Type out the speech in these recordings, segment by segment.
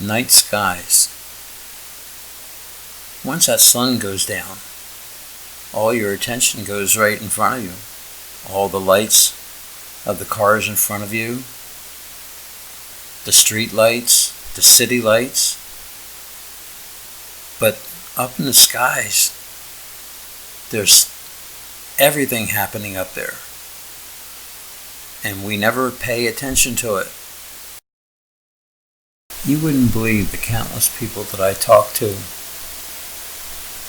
Night skies. Once that sun goes down, all your attention goes right in front of you. All the lights of the cars in front of you, the street lights, the city lights. But up in the skies, there's everything happening up there. And we never pay attention to it. You wouldn't believe the countless people that I talk to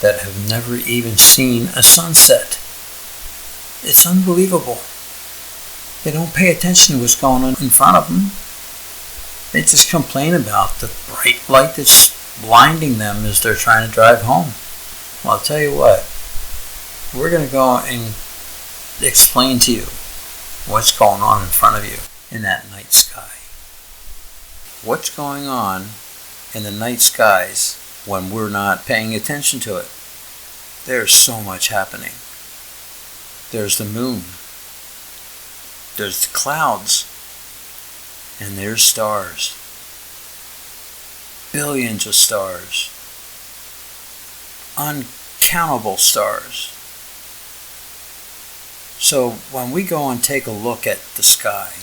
that have never even seen a sunset. It's unbelievable. They don't pay attention to what's going on in front of them. They just complain about the bright light that's blinding them as they're trying to drive home. Well, I'll tell you what. We're going to go and explain to you what's going on in front of you in that night sky. What's going on in the night skies when we're not paying attention to it? There's so much happening. There's the moon. There's the clouds. And there's stars. Billions of stars. Uncountable stars. So when we go and take a look at the sky,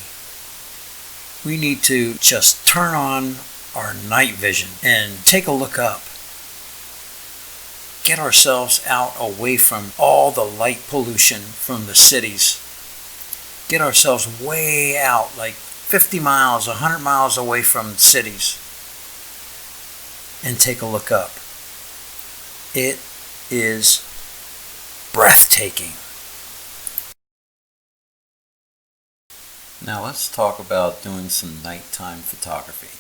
we need to just turn on our night vision and take a look up. Get ourselves out away from all the light pollution from the cities. Get ourselves way out, like 50 miles, 100 miles away from cities, and take a look up. It is breathtaking. Now let's talk about doing some nighttime photography.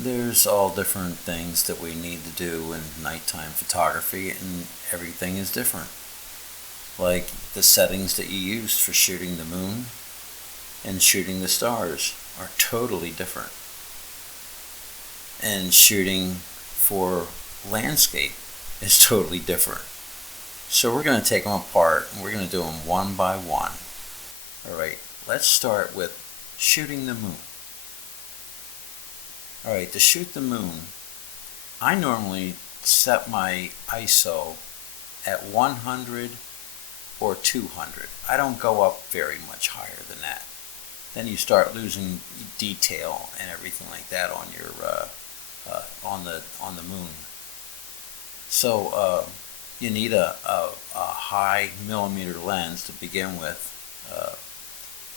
There's all different things that we need to do in nighttime photography, and everything is different. Like the settings that you use for shooting the moon and shooting the stars are totally different. And shooting for landscape is totally different. So we're going to take them apart and we're going to do them one by one. Alright, let's start with shooting the moon. Alright, to shoot the moon, I normally set my ISO at 100 or 200. I don't go up very much higher than that. Then you start losing detail and everything like that on your on the moon. So you need a high millimeter lens to begin with.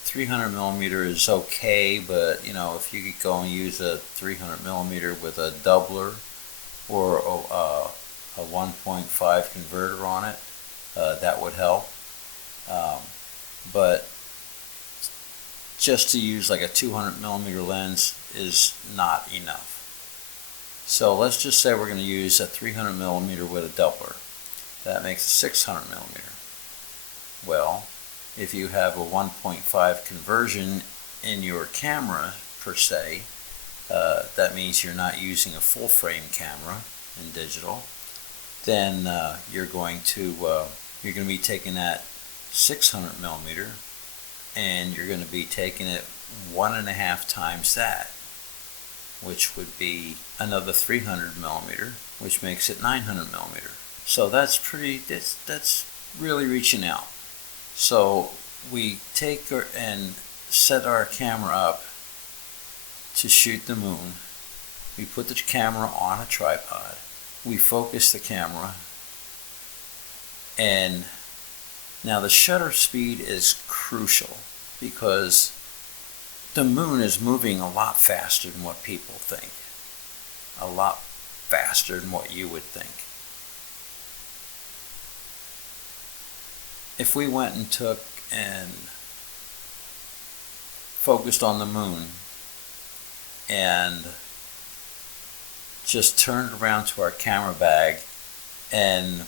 300 millimeter is okay, but if you could go and use a 300 millimeter with a doubler or a 1.5 converter on it, that would help. But just to use like a 200 millimeter lens is not enough. So let's just say we're going to use a 300 millimeter with a doubler. That makes a 600 millimeter. Well, if you have a 1.5 conversion in your camera per se, that means you're not using a full frame camera in digital. Then you're going to be taking that 600 millimeter and you're going to be taking it 1.5 times that, which would be another 300 millimeter, which makes it 900 millimeter. So that's really reaching out. So we take and set our camera up to shoot the moon. We put the camera on a tripod. We focus the camera. And now the shutter speed is crucial because the moon is moving a lot faster than what people think. A lot faster than what you would think. If we went and took and focused on the moon and just turned around to our camera bag and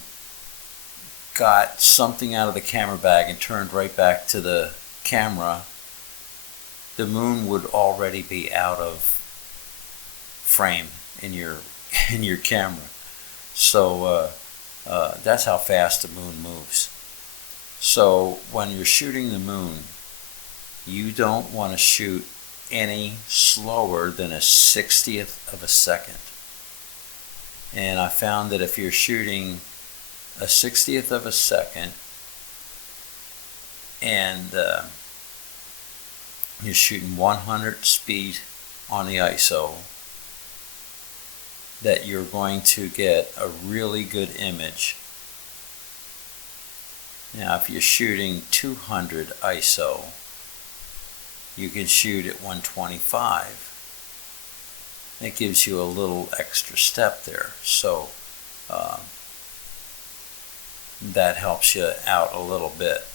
got something out of the camera bag and turned right back to the camera, the moon would already be out of frame in your camera. So that's how fast the moon moves. So when you're shooting the moon, you don't want to shoot any slower than a 60th of a second. And I found that if you're shooting a 60th of a second and you're shooting 100 speed on the ISO, that you're going to get a really good image. Now if you're shooting 200 ISO, you can shoot at 125. It gives you a little extra step there, so that helps you out a little bit.